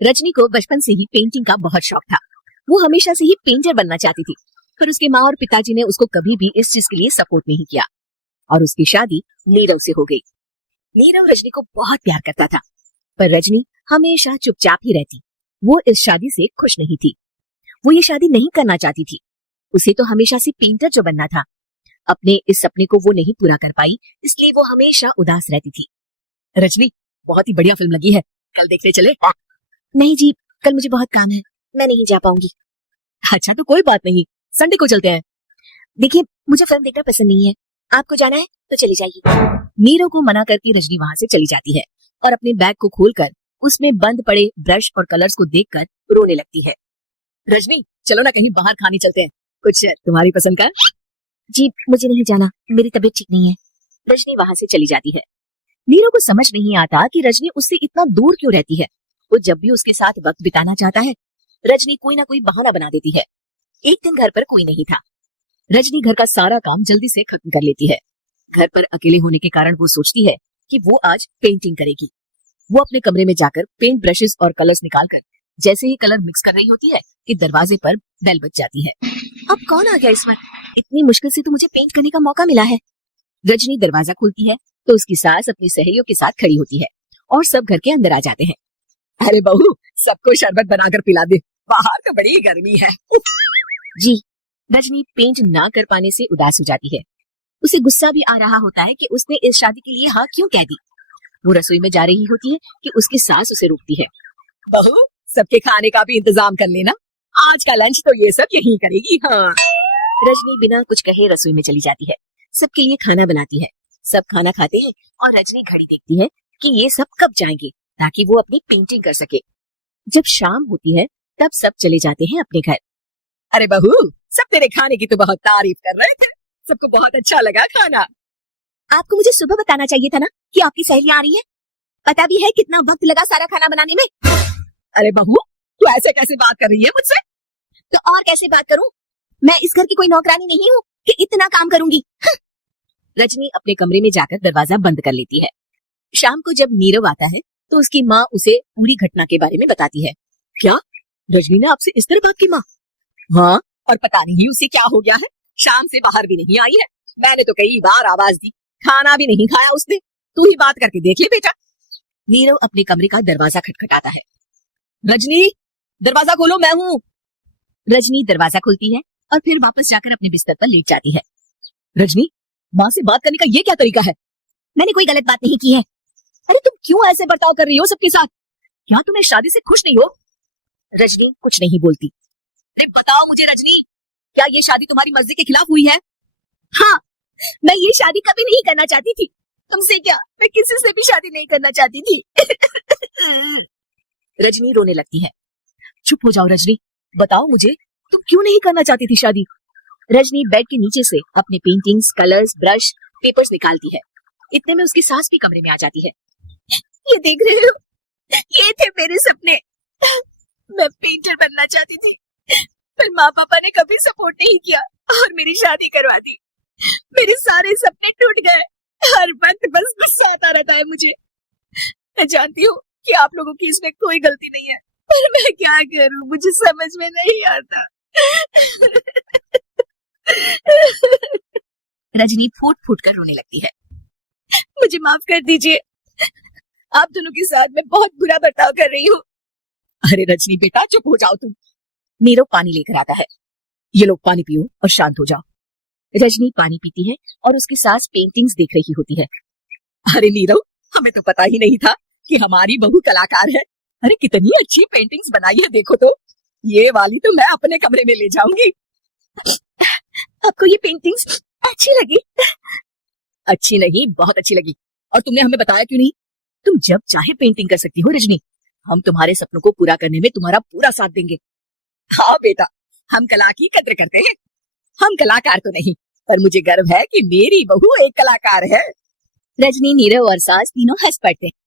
रजनी को बचपन से ही पेंटिंग का बहुत शौक था। वो हमेशा से ही पेंटर बनना चाहती थी, पर उसके माँ और पिताजी ने उसको कभी भी इस चीज के लिए सपोर्ट नहीं किया और उसकी शादी नीरव से हो गई। नीरव रजनी को बहुत प्यार करता था, पर रजनी हमेशा चुपचाप ही रहती। वो इस शादी से खुश नहीं थी। वो ये शादी नहीं करना चाहती थी। उसे तो हमेशा से पेंटर जो बनना था। अपने इस सपने को वो नहीं पूरा कर पाई, इसलिए वो हमेशा उदास रहती थी। रजनी, बहुत ही बढ़िया फिल्म लगी है, कल देखने चले? नहीं जी, कल मुझे बहुत काम है, मैं नहीं जा पाऊंगी। अच्छा तो कोई बात नहीं, संडे को चलते हैं। देखिए, मुझे फिल्म देखना पसंद नहीं है, आपको जाना है तो चली जाइए। नीरव को मना करके रजनी वहाँ से चली जाती है और अपने बैग को खोलकर उसमें बंद पड़े ब्रश और कलर्स को देखकर रोने लगती है। रजनी, चलो ना कहीं बाहर खाने चलते हैं, कुछ तुम्हारी पसंद का। जी, मुझे नहीं जाना, मेरी तबीयत ठीक नहीं है। रजनी वहाँ से चली जाती है। नीरव को समझ नहीं आता कि रजनी उससे इतना दूर क्यों रहती है। वो जब भी उसके साथ वक्त बिताना चाहता है, रजनी कोई ना कोई बहाना बना देती है। एक दिन घर पर कोई नहीं था। रजनी घर का सारा काम जल्दी से खत्म कर लेती है। घर पर अकेले होने के कारण वो सोचती है कि वो आज पेंटिंग करेगी। वो अपने कमरे में जाकर पेंट ब्रशेस और कलर्स निकालकर जैसे ही कलर मिक्स कर रही होती है कि दरवाजे पर बेल बज जाती है। अब कौन आ गया इस बार? इतनी मुश्किल से तो मुझे पेंट करने का मौका मिला है। रजनी दरवाजा खोलती है तो उसकी सास अपनी सहेलियों के साथ खड़ी होती है और सब घर के अंदर आ जाते हैं। अरे बहू, सबको शरबत बनाकर पिला दे, बाहर तो बड़ी गर्मी है। जी। रजनी पेंट ना कर पाने से उदास हो जाती है। उसे गुस्सा भी आ रहा होता है कि उसने इस शादी के लिए हाँ क्यों कह दी। वो रसोई में जा रही होती है कि उसकी सास उसे रोकती है। बहू, सबके खाने का भी इंतजाम कर लेना, आज का लंच तो ये सब यही करेगी। हाँ। रजनी बिना कुछ कहे रसोई में चली जाती है। सबके लिए खाना बनाती है। सब खाना खाते हैं और रजनी घड़ी देखती है कि ये सब कब जाएंगे ताकि वो अपनी पेंटिंग कर सके। जब शाम होती है तब सब चले जाते हैं अपने घर। अरे बहू, सब तेरे खाने की तो बहुत तारीफ कर रहे थे, सबको बहुत अच्छा लगा खाना। आपको मुझे सुबह बताना चाहिए था ना कि आपकी सहेलियां आ रही है। पता भी है कितना वक्त लगा सारा खाना बनाने में। अरे बहू, तू ऐसे कैसे बात कर रही है मुझसे? तो और कैसे बात करूं? मैं इस घर की कोई नौकरानी नहीं हूँ कि इतना काम करूंगी। रजनी अपने कमरे में जाकर दरवाजा बंद कर लेती है। शाम को जब नीरव आता है तो उसकी माँ उसे पूरी घटना के बारे में बताती है। क्या रजनी ने आपसे इस तरह बात की? माँ, हाँ, और पता नहीं उसे क्या हो गया है, शाम से बाहर भी नहीं आई है। मैंने तो कई बार आवाज दी, खाना भी नहीं खाया उसने। तू ही बात करके देख ले बेटा। नीरव अपने कमरे का दरवाजा खटखटाता है। रजनी, दरवाजा खोलो, मैं हूँ। रजनी दरवाजा खोलती है और फिर वापस जाकर अपने बिस्तर पर लेट जाती है। रजनी, माँ से बात करने का ये क्या तरीका है? मैंने कोई गलत बात नहीं की है। अरे तुम क्यों ऐसे बर्ताव कर रही हो सबके साथ? क्या तुम इस शादी से खुश नहीं हो? रजनी कुछ नहीं बोलती। अरे बताओ मुझे रजनी, क्या ये शादी तुम्हारी मर्जी के खिलाफ हुई है? हाँ, मैं ये शादी कभी नहीं करना चाहती थी। तुमसे क्या, मैं किसी से भी शादी नहीं करना चाहती थी। रजनी रोने लगती है। चुप हो जाओ रजनी, बताओ मुझे, तुम क्यों नहीं करना चाहती थी शादी? रजनी बेड के नीचे से अपने पेंटिंग्स, कलर्स, ब्रश, पेपर्स निकालती है। इतने में उसकी सास भी कमरे में आ जाती है। ये देख रहे हो, ये थे मेरे सपने। मैं पेंटर बनना चाहती थी, पर माँ पापा ने कभी सपोर्ट नहीं किया और मेरी शादी करवा दी। मेरे सारे सपने टूट गए। हर वक्त बस गुस्सा आता रहता है मुझे। मैं जानती हूँ कि आप लोगों की इसमें कोई गलती नहीं है, पर मैं क्या करूँ, मुझे समझ में नहीं आता। रजनी फूट फूट कर रोने लगती है। मुझे माफ कर दीजिए, आप दोनों के साथ मैं बहुत बुरा बर्ताव कर रही हूँ। अरे रजनी बेटा, चुप हो जाओ तुम। नीरव पानी लेकर आता है। ये लो पानी पियो और शांत हो जाओ। रजनी पानी पीती है और उसकी सास पेंटिंग्स देख रही होती है। अरे नीरव, हमें तो पता ही नहीं था कि हमारी बहू कलाकार है। अरे कितनी अच्छी पेंटिंग्स बनाई है, देखो तो। ये वाली तो मैं अपने कमरे में ले जाऊंगी। आपको ये पेंटिंग्स अच्छी लगी? अच्छी नहीं, बहुत अच्छी लगी। और तुमने हमें बताया क्यों नहीं? तुम जब चाहे पेंटिंग कर सकती हो रजनी। हम तुम्हारे सपनों को पूरा करने में तुम्हारा पूरा साथ देंगे। हाँ बेटा, हम कला की कद्र करते हैं। हम कलाकार तो नहीं, पर मुझे गर्व है कि मेरी बहू एक कलाकार है। रजनी, नीरव और सास तीनों हंस पड़ते।